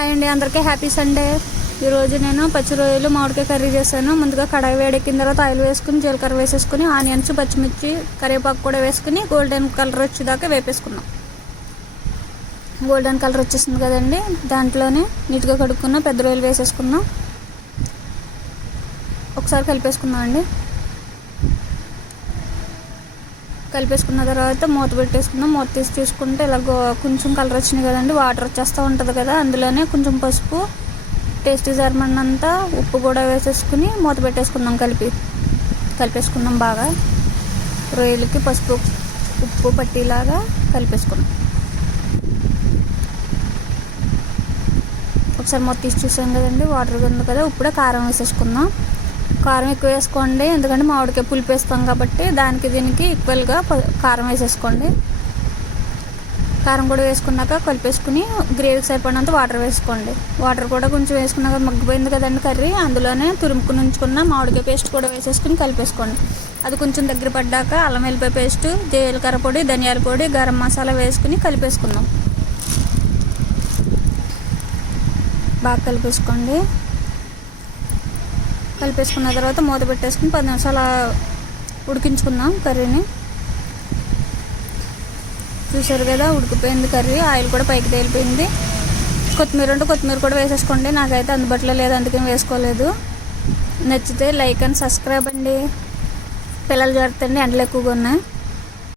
Hi అండి, అందరికీ happy Sunday. ఈరోజు నేను పచ్చి రొయ్యలు మామిడికాయ కర్రీ చేశాను. ముందుగా కడాయి వేడెక్కిన తర్వాత ఆయిల్ వేసుకుని జీలకర్ర వేసేసుకుని ఆనియన్స్, పచ్చిమిర్చి, కరివేపాకు కూడా వేసుకుని గోల్డెన్ కలర్ వచ్చేదాకా వేపేసుకున్నాం. గోల్డెన్ కలర్ వచ్చేసింది కదండి, దాంట్లోనే నీట్గా కడుక్కున్న పెద్ద రొయ్యలు వేసేసుకున్నాం. ఒకసారి కలిపేసుకున్నాం అండి. కలిపేసుకున్న తర్వాత మూత పెట్టేసుకుందాం. మూత తీసి చూసుకుంటే ఇలా కొంచెం కలర్ వచ్చినాయి కదండి, వాటర్ వచ్చేస్తూ ఉంటుంది కదా, అందులోనే కొంచెం పసుపు, టేస్టీ సరిపడినంత ఉప్పు కూడా వేసేసుకుని మూత పెట్టేసుకుందాం. కలిపేసుకుందాం బాగా. రొయ్యలకి పసుపు ఉప్పు పట్టేలాగా కలిపేసుకుందాం. ఒకసారి మూత తీసి చూసాం కదండి, వాటర్ ఉంది కదా. ఇప్పుడే కారం వేసేసుకుందాం. కారం ఎక్కువ వేసుకోండి, ఎందుకంటే మామిడికాయ పులుపు వేస్తాం కాబట్టి దానికి దీనికి ఈక్వల్గా కారం వేసేసుకోండి. కారం కూడా వేసుకున్నాక కలిపేసుకుని గ్రేవీకి సరిపడినంత వాటర్ వేసుకోండి. వాటర్ కూడా కొంచెం వేసుకున్నాక మగ్గిపోయింది కదండి కర్రీ, అందులోనే తురుముకుని ఉంచుకున్న మామిడికాయ పేస్ట్ కూడా వేసేసుకుని కలిపేసుకోండి. అది కొంచెం దగ్గర పడ్డాక అల్లం వెల్లిపాయ పేస్ట్, జీలకర్ర పొడి, ధనియాల పొడి, గరం మసాలా వేసుకుని కలిపేసుకుందాం. బాగా కలిపేసుకోండి. కలిపేసుకున్న తర్వాత మూత పెట్టేసుకుని 10 నిమిషాలు ఉడికించుకుందాం కర్రీని. చూసారు కదా, ఉడికిపోయింది కర్రీ. ఆయిల్ కూడా పైకి తేలిపోయింది. కొత్తిమీర ఉంటే కొత్తిమీర కూడా వేసేసుకోండి. నాకైతే అందుబాటులో లేదు, అందుకని వేసుకోలేదు. నచ్చితే లైక్ అండ్ సబ్స్క్రైబ్ అండి. పిల్లలు జాగ్రత్త అండి, ఎండలు ఎక్కువగా ఉన్నాయి.